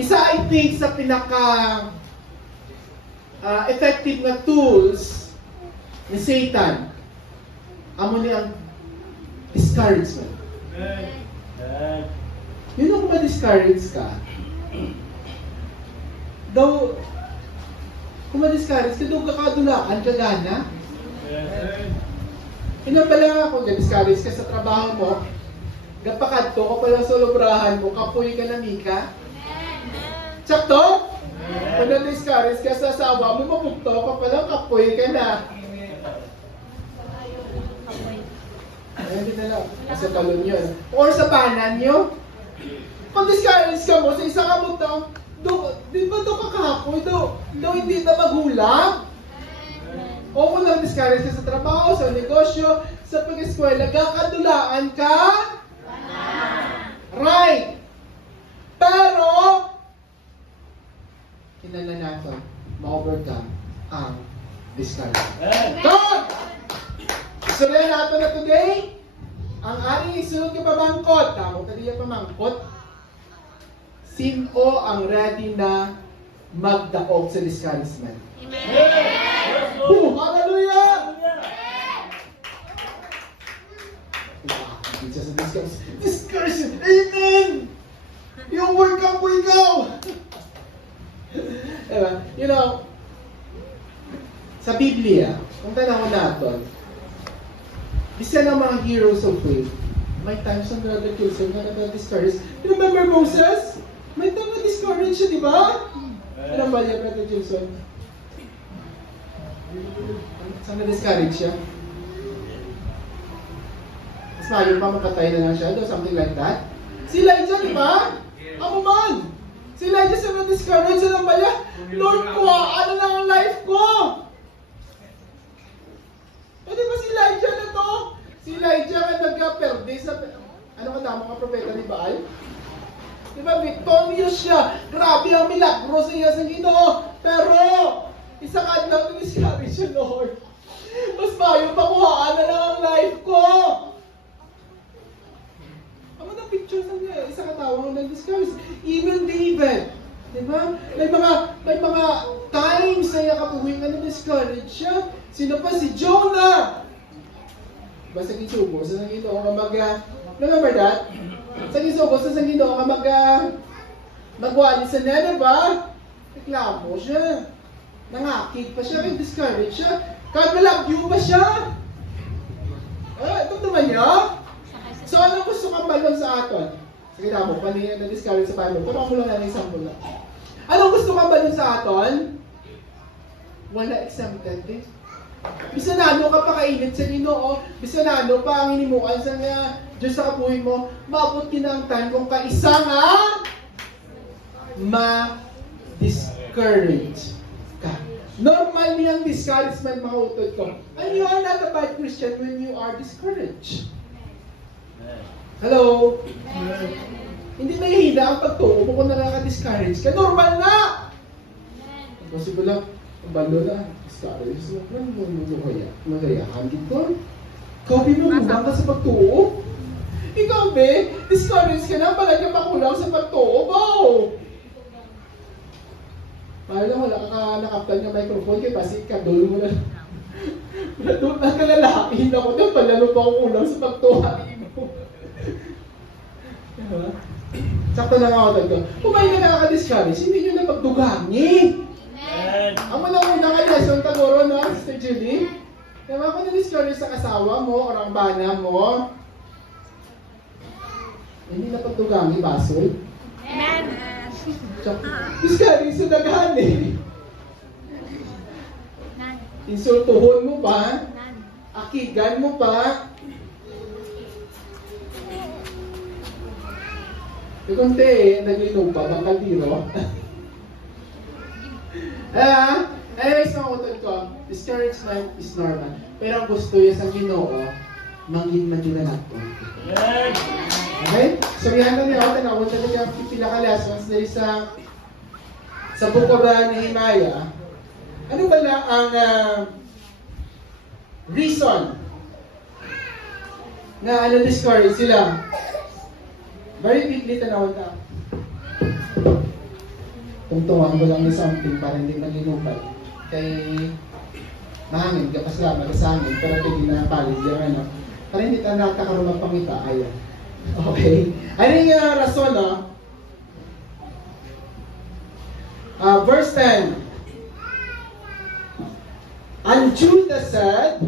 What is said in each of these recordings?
Isa, I think, sa pinaka effective na tools ni Satan, amo niya ang discouragement. You know kung ma-discourage ka, daw, kung ma-discourage ka, daw kakadulakan ka gana. Pala kung na-discourage ka sa trabaho mo, gapakad to, kapag lang sa lubrahan mo, kapoy ka na mika. Sakto? Kung na-discourage ka sa asawa mo, mapugto, kapag lang kapoy ka na. Hindi na lang. Sa talon yun. Or sa panan nyo. Kung discourage ka mo, sa isa ka mo daw, di ba daw kakapoy? Daw hindi na magulang? O kung na-discourage ka sa trabaho, sa negosyo, sa pag-eskwela, kakadulaan ka? Right! Pero, kinala natin, ma-overcome ang discouragement. God! Istorya natin na today, ang ating isunod ka pamangkot. Tamo ka diya pamangkot. Sino ang ready na magdaog sa discouragement? Hallelujah! Sa discouragement. Amen! Yung word ka po ikaw! You know, sa Biblia, kung tanawin natin, isa ng mga heroes of faith, may times ang na-discourage na na-discourage. Remember Moses? May time na-discourage siya, di ba? Ano ba niya, Brother Gilson? Saan na-discourage siya? Mas mayo pa, mapatay na lang siya, something like that. Si Elijah, di ba? Ako man! Si Elijah sa na-discourage siya ng bala. Lord ko, ano na ang life ko? Eh, di ba si Elijah na to? Si Elijah na nagka-perde sa... Ano ka tama mga propeta ni Baal? Di ba, victorious siya. Grabe ang milagro sa iya sa Ginoo. Pero, isa ka lang na-discourage siya, Lord. Mas mayo pakuhaan na lang ang life ko. Ano na picture sa niya? Isa ka tawang na-discourage. Even David. Di ba? May mga times na nakapuhin na na-discourage siya. Sino pa? Si Jonah! Basta kisubo sa Ginoo ka remember that? Sa kisubo sa Ginoo ka magwali sa Nineveh. Reklamo siya. Nangakit pa siya, discourage siya. Kagalagyo pa siya. Ito naman niya. So, ano gusto kang balon sa aton? Sige na mo, paningan na discourage sa Bible. Pero ako lang na isang mula. Ano gusto kang balon sa aton? Wala exempted eh. Bisa na ano ka pa kainit sa Ginoo, bisa na ano pa ang inimukan sa nga Diyos sa kapuhin mo, maabot kinangtan kung kaisa nga ma-discourage ka. Normal niyang discouragement mga utod ko. And you are not a bad Christian when you are discouraged. Hello? Hindi nahihina ang pagtuo mo kung nakaka-discourage ka. Normal na! Kasi ko lang, balo na, discourage mo. Magayahan dito. Kopi mo muna ka sa pagtuo. Ikaw, be, discourage ka na, palag ka makulang sa pagtuo mo. Parang wala ka nakaptan ng microphone, kaya pasit ka, dolo mo na. Doon na kalalakin ako na, palalo pa akong ulang sa pagtuhain mo. Sakto lang ako dito. Kung may nakaka-discourage, hindi nyo na pagdugangi. Ang unang-unang lesson taguro na, Sister Julie, diba kung na-discourage sa kasawa mo o ang bana mo, hindi na pagdugangi, basol. Amen. Discourage sa daghan eh. Insultuhon mo pa, akigan mo pa. Kunti eh, naglinog pa, bang kaldiro. Anyways, mga utod ko, discouragement is normal. Pero ang gusto niya sa Ginoo, mangin natin. Okay? So, yan na niya, tanawin talaga ang pipila ka lessons na sa book of Nehemiah. Ano ba lang ang reason na discourage sila? Very quickly tanawin ka. tungtungan mo lang ng something para hindi malinupad. Kay mahangin, kapasama ka sa amin, pero pwede na palig yung ano. Para hindi ka nakakaroon ng pangita, ayan. Okay? Ano yung rason, no? Verse 10. And Judah said,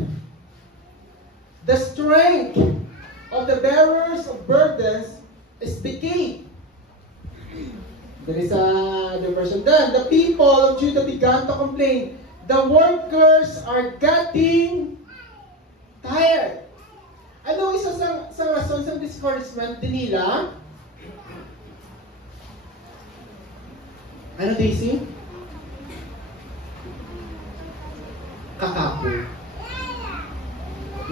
the strength of the bearers of burdens is decayed. There is the version done. The people of Judah began to complain. The workers are getting tired. Ano isa sa rason sa discouragement din nila? Ano, Daisy? Kakapoy.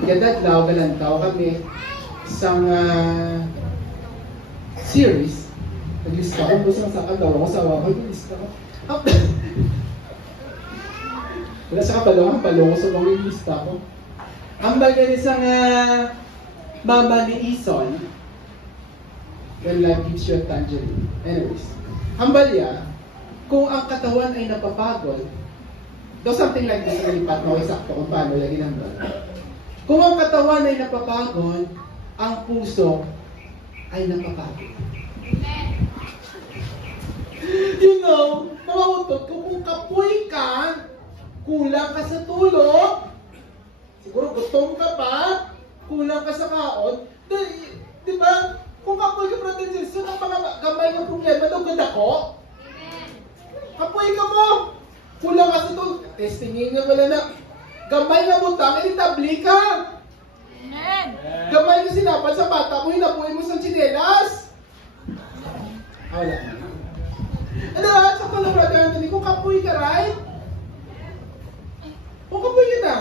Gadadlaw, galantaw kami isang series. Naglista ko, gusto sa kadaw ako sa awal, naglista ko. Wala sa kapalong ko sa mga lista ko. Ang bagay isang mama ni Ison, when life gives you a tangerine. Anyways, hambal niya, kung ang katawan ay napapagod, though something like this, nalipat mo, eksakto kung paano lagi hambal. Kung ang katawan ay napapagod, ang puso ay napapagod. You know, mawautot ko kung kapoy ka, kulang ka sa tulog, siguro gutom ka pa, kulang ka sa kaon, di ba? Kung kapoy ka, Brother Jason, ang mga gamay ng problema daw ganda ko. Kapoy ka mo, kulang ka sa tulog. Testingin nga wala na. Gamay na butang, initabli ka. Gamay na sinapan sa bata mo, hinapuin mo sa tsinelas. Wala. Ano, sa pala, Brother Anthony, kung kapoy ka, right? Kung kapoy ka na,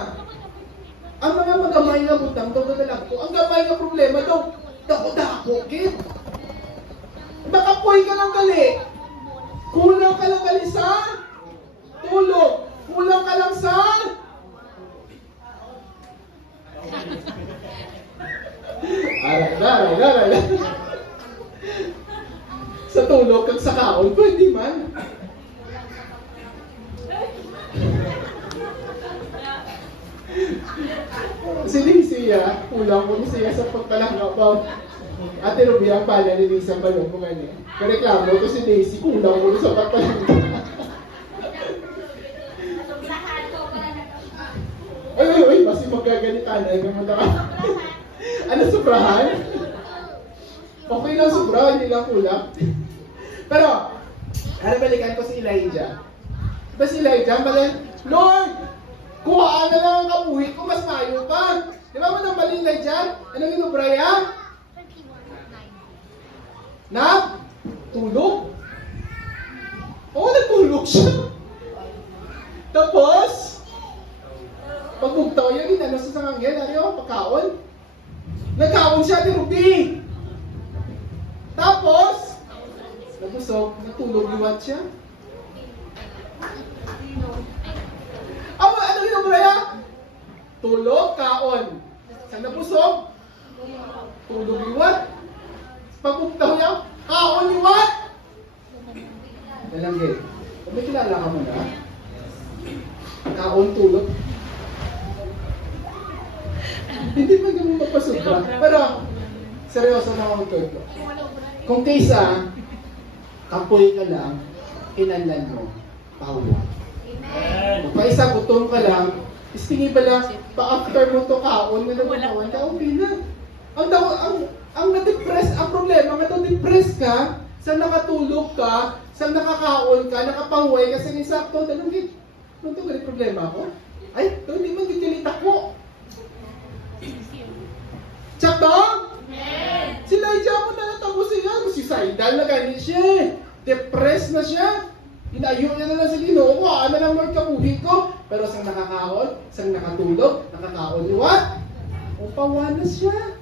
ang mga magamay na butang, daw gagalag ko, ang gamay na problema daw, dako-dako, kid. Nakapoy ka lang gali. Kulang ka lang gali sa tulog. Kulang ka lang sa aray. Sa tulog kag sa kaon, pwede man. Si siya, kulang mo siya sa pagkalangabaw. Ate Ruby, ang pala ni Lisa Balong mo ganyan. Kareklamo to si Daisy, kulang mo sa pagkalangabaw. Ay, basi magagalitan na yung mga ano, sobrahan? Okay lang sobra, hindi lang kulang. Pero, balikan ko si Elijah. Diba si Elijah, Lord, kuhaan na lang ang kapuhit ko, mas mayo pa. Di ba mo nang balin Elijah? Anong inubraya? Na? Tulog? Oo, nagtulog siya. Tapos, pagpuntaw yan, inano sa sangangyan, ano, pagkaon. Nagkaon siya ni Ruby. Tapos, nabusog, natulog, liwat siya. Ano yun, Braya? Tulog, kaon. Saan nabusog? Tulog, liwat. Pagpuntaw niya, kaon, liwat. Dalanggit. Kung may kilala ka mo na, kaon, tulog. Hindi pa ganun magpasubra. Pero, seryoso na ako ito. Kung kaysa, kapoy ka lang, kinanlan mo, pahuwa. Kung kaysa, gutom ka lang, istingi ba lang, pa-after mo to kaon, na nagpakawan ka, okay na. Ang na-depress, ang problema, na-depress ka, sa nakatulog ka, sa nakakaon ka, nakapahuway ka, sa nisakto, dalawin. Ano ito, ganit problema ako? Ay, ito hindi man gigilit ako. Tsaka? Si Elijah mo na natapos siya. Suicidal na ganit siya. Depressed na siya. Inayo niya na lang sa Ginoo. Ano lang Lord kapuhin ko. Pero sang nakakaon, sang nakatulog, nakakaon liwat. Pawanas siya.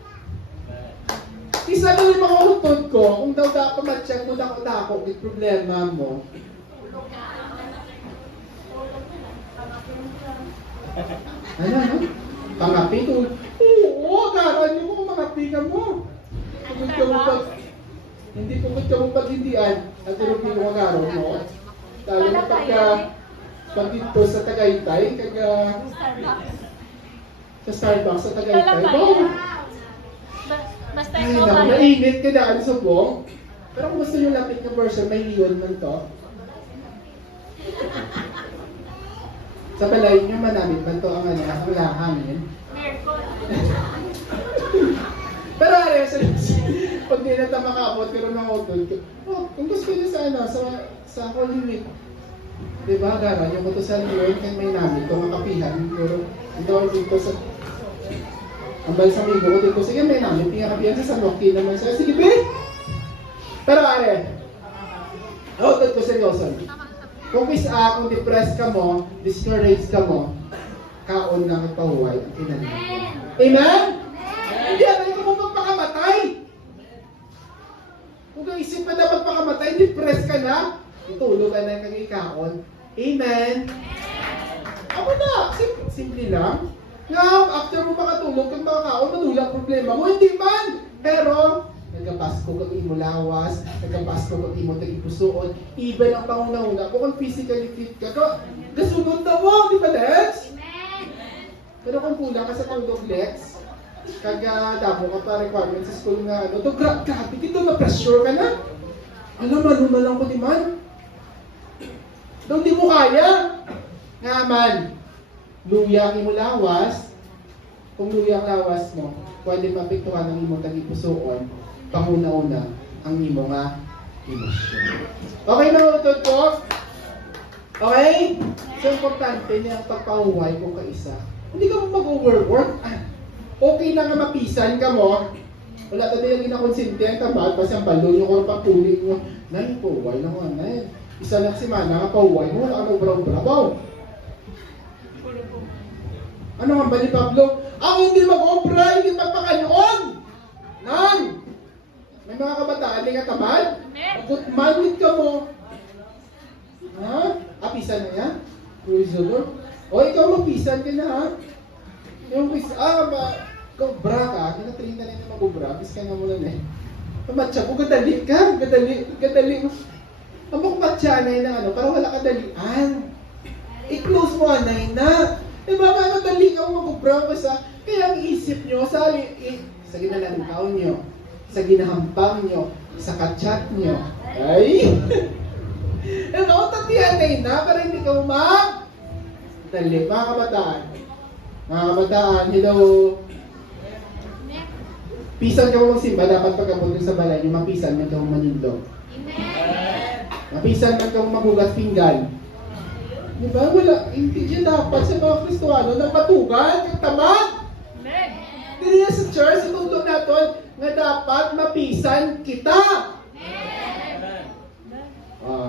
Isa na yung mga utod ko, kung daw dapat matsyag mo dako-dako, may problema mo. Ano? Pangapi to. Oo, garan niyo kung mangapi ka mo. Hindi ko maghindian, at tinupin ko magaron mo. Lalo na pag dito sa Tagaytay, sa Starbucks sa Tagaytay. Basta Ay, ikaw naku, ba? mainit ka daan sa buong. Pero kung gusto nyo lapit na version, may iyon man to. Sa balay nyo, manamit man to ang hangin. Pero pag di na makabot, pero nakotol ko. Oh, kung gusto nyo sa Holy Week, diba, gara, yung kutusan yun, kaya may namin ito, makapihan, pero ito dito sa ang balsamigo ko dito, sige, may namin, pinakapihan sa San Joaquin naman siya, sige, be! Pero outlet ko seryoso. Kung depressed ka mo, discouraged ka mo, kaon lang at pahuway ang kinanin. Amen? Hindi natin ka mo magpakamatay. Kung kaisip ka na magpakamatay, depressed ka na, itulog ka na kang ikaon. Amen? Ako na, simple lang. Now, after mo makatulog kang makakaon, manulang problema mo, hindi man. Pero, nagapasko kang imulawas, nagapasko kang imo tagipusoon, even ang panguna-una, kung physically fit ka, kasunod na mo, di ba, Lex? Pero kung kulang ka sa tulog, Lex, damo ka pa requirements sa school nga, grabe, dito na-pressure ka na. Alam, lang ko di man. Doon di mo kaya. Nga man, luya ang imulawas, kung luya ang lawas mo, pwede mapiktuhan ang imong tagipusoon, panguna-una ang imo nga emosyon. Okay na utod ko? Okay? So, importante niya ang pagpahuway kung kaisa. Hindi ka mo mag-overwork. Okay na nga mapisan ka mo. Wala tayo yung ginakonsinte ang tamad, kasi ang balon yung kung papuling mo. Nay, pahuway lang nga, nay. Isa lang si Mana nga pahuway mo, wala ka mag-braw-braw. Ano nga ba ni Pablo? Ang hindi mag-obra, hindi magpakanyoon! Nang! May mga kabataan, hindi nga tamad? Magkutmanit ka mo. Ha? Pisan na yan? Praise the Lord. O, ikaw magpisan ka na, ha? Yung bra ka, kinatrain na rin na mag-ubra, bis ka na mo lang eh. Pamatcha ko, gadali ka, gadali mo. Ang magpatcha na yun parang wala kadalian. I-close mo anay na. Diba, madali kang mag-ubra basta, kaya ang isip nyo, sa ginalantaw nyo, sa ginahampang nyo, sa kachat nyo, ay, tatianay na, para hindi ka dali, mga kabataan. Mga kabataan, hello. Pisan ka mo magsimba, dapat pagkabot sa balay, yung mapisan man ka mo manindog. Mapisan man ka mo magugas pinggan. Diba? Wala, hindi dyan dapat sa mga Kristoano na patugan, yung tamad. Dili sa church, ituto natin nga dapat mapisan kita.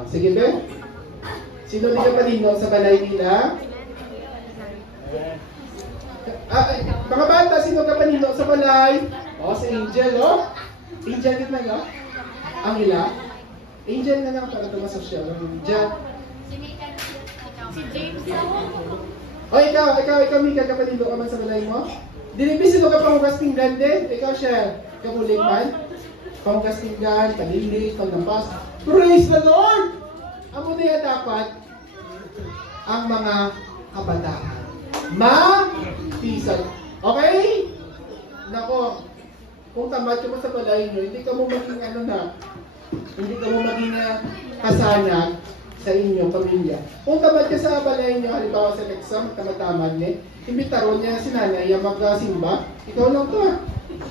Sige ba? Sino di ka palino sa balay nila? Mga bata, sino ka palino sa balay? Si Angel, Angel din na nga? Ang ila? Angel na lang para tumasosyal. Angel. Si James. Ikaw, Mika, ka palino ka man sa balay mo? Dilipi, sino ka pangugas pinggan din? Ikaw siya, kabulig man? Pangugas pinggan, palilig, panampas. Praise the Lord! Amo na yan dapat ang mga kabataan. Mapisan. Okay? Nako, kung tamad ka mo sa balay nyo, hindi ka mo maging hindi ka mo maging kasanag sa inyong pamilya. Kung tamad ka sa balay nyo, halimbawa sa exam, tamad-tamad niya, imbitaron niya si nanay yung magsimba, ikaw lang to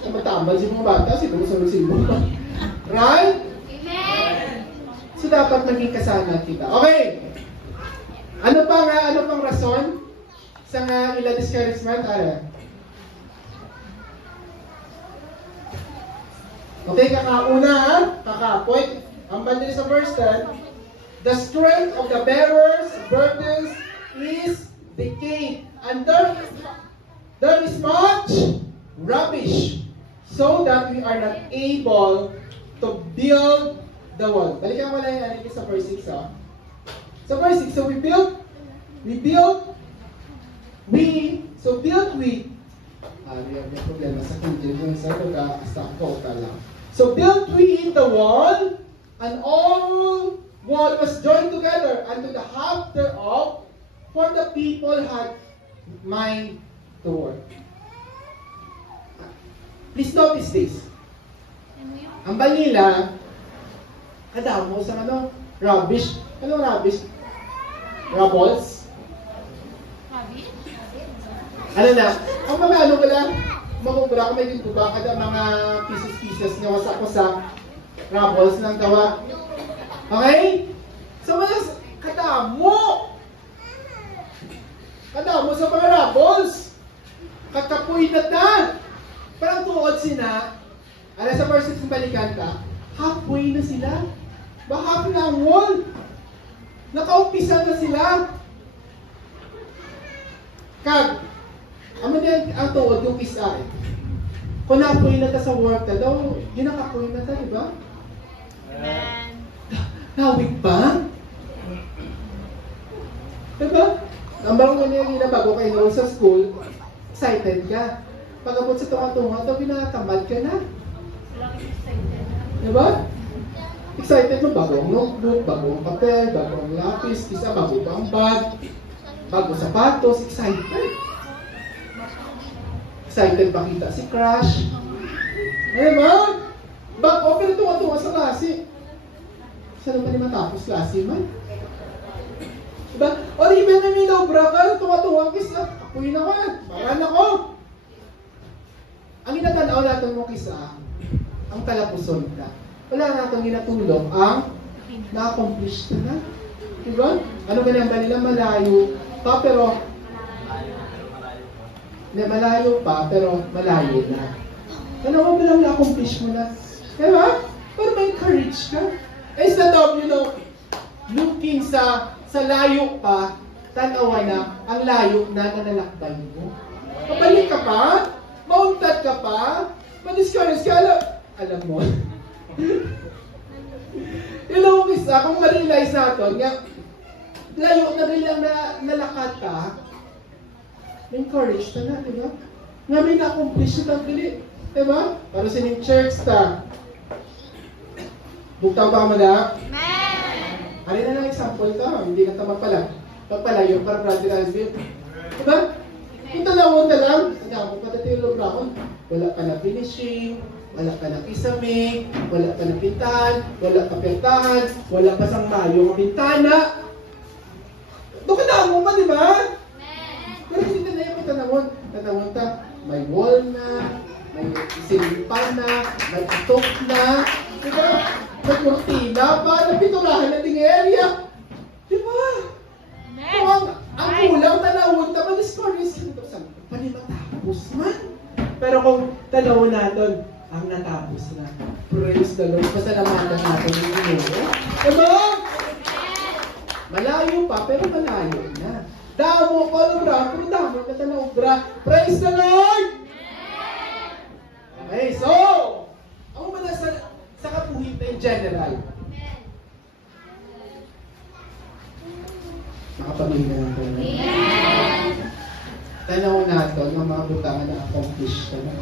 tamad-tamad si mga bata, siguro sa simba. Right? So dapat maging kasanag kita. Okay. Ano pang rason sa ila discouragement? Okay, kakapoy. Ang banda sa verse 10, the strength of the bearers' burdens is decayed, and there is much rubbish, so that we are not able to build the wall. Balikan mo lang yan sa verse 6. Sa verse 6, so built we. May problema sa kundin. Sa pagka-stock total lang. So built we in the wall, and all wall was joined together unto the half thereof, for the people had mind to work. Please notice this. Ang Manila, kadamo sa rubbish. Anong rubbish? Rubbles? Ano na? Ang mga ano pala, makubra ko may dito ba kada mga pieces nyo sa rubbles ng gawa. Okay? So, kadamo! Kadamo sa mga rubbles! Kakapoy na tan! Parang tuod sina, sa verse 6 balikan ka, halfway na sila. Bahap na ang wall. Nakaumpisa na sila. Kag, amo niyan ang tuod yung isa eh. Kung halfway na ta sa work na daw, ginakapoy na ta, di ba? Amen. Nawig pa? Diba? Ang bago niya bago kayo noon sa school, excited ka. Pagkabot sa tunga-tunga, ito pinakatamad ka na. Diba? Excited mo, bagong notebook, bagong papel, bagong lapis, isa bago pang bag, bagong sapatos, excited. Excited makita si crush. Diba? Bago, pero tunga-tunga sa klase. Saan naman yung matapos klase man? Diba? O di ba naminaw, bra ka, tunga-tunga kisa, apoy na ka, maran ako. Ang ginatanaw natin mo kisa, ang talapuson ka. Wala natin ginatulong ang na-accomplish na. Diba? Ano ba nang nila malayo pa pero malayo pa pero malayo na. Ano ba lang na-accomplish mo na? Diba? Para may courage ka. Instead of, looking sa layo pa, tanawa na ang layo na nanalakbay mo. Pabalik ka pa? Mauntad ka pa? Madiscourage ka? Alam mo. Yun ang isa, kung ma-realize natin, nga, layo na rin lang na nalakad ka, encourage ka na, diba? Nga may na-accomplish na tagili, diba? Para sa ning church ta. Bugtaw ba mo na? Amen! Ano na lang example ka, hindi na tama pala. Pagpalayo para Brother Alvin. Diba? Kung talawon na lang, mo patatilo brown, wala pa na finishing, wala pa na kisame, wala pa na pintahan, wala pa pintahan, wala pa sang mayo ang bintana. Doon ka na mo pa, di ba? Pero hindi na yung tanawon. Tanawon ta, may wall na, may silipan na, may atok na, di ba? May kurtina pa, napiturahan na ding area. Di ba? Kung ang kulang tanawon ta, ma-discourage ito. Pwede matapos man. Pero kung tanawon natin, ang natapos na. Praise the Lord. Pasalamatan natin yung Panginoon. Diba? Malayo pa, pero malayo na. Damo ko, obra, pero damo ka na obra. Praise the Lord! Okay, so, ako ba na sa kapuhin in general? Makapamilya natin. Tanaw natin ng mga butangan na accomplish ka na.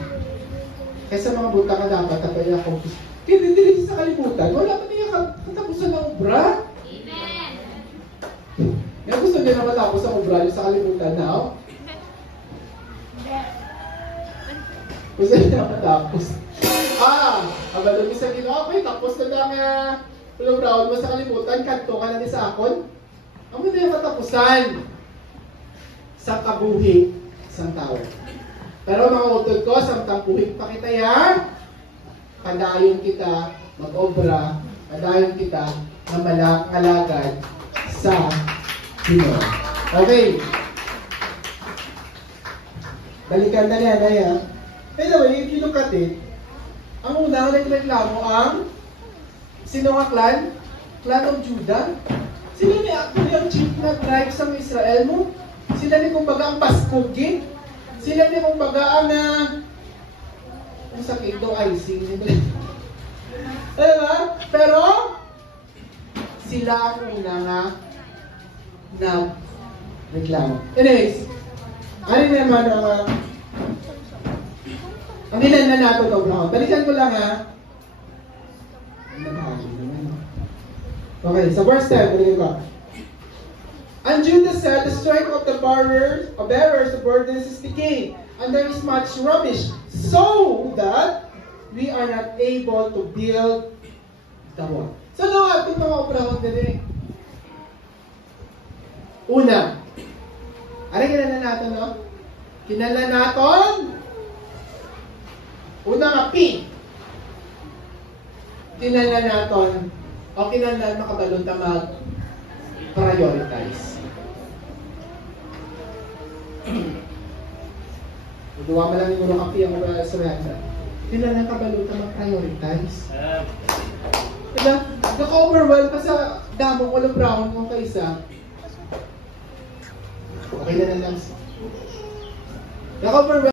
Kaysa mga butangan dapat na i-accomplish. Kaya dili sa kalimutan, wala pa niya katapusan ng obra. Amen! Kaya gusto niya na matapos ang obra yung sa kalimutan na, oh? Gusto niya na matapos. Abalo mi sa Ginoo, okay, tapos na lang pulang round mo sa kalimutan, kanto ka na ni sa akon. Ano na yung katapusan sa kabuhi sa tao. Pero mga utod ko, samtang buhig pa kita ya, padayon kita mag-obra, padayon kita na malagad sa Ginoo. Okay. Balikan na niya, Naya. Anyway, if you look at it, ang unang nagreklamo ang sino nga clan? Clan of Judah. Sino ni ang chief na tribe sa Israel mo? Sila ni kumbaga ang Paskugin. Sila ni kumbaga ang ang sakit do icing. Diba? Pero sila ang una nga na reklamo. Anyways, ano naman ang nilan na nato to, bro. Balikan ko lang ha. Naghahali naman. Okay, sa verse 10, ganyan ka. And Judah said, the strength of the bearers of burdens is decayed, and there is much rubbish, so that we are not able to build the wall. So, no, ating mga obrahon din. Una, ano kinala natin, no? Kinala natin, una nga, P. Kinala natin, o kinala makabalon na mag-prioritize. Duwa mo lang yung ulo kapi ang sa rata. Kinala kabalon na mag-prioritize. Diba? Naka-overwhelm pa sa damong walang brown mo kaisa. Okay na lang. Naka-overwhelm.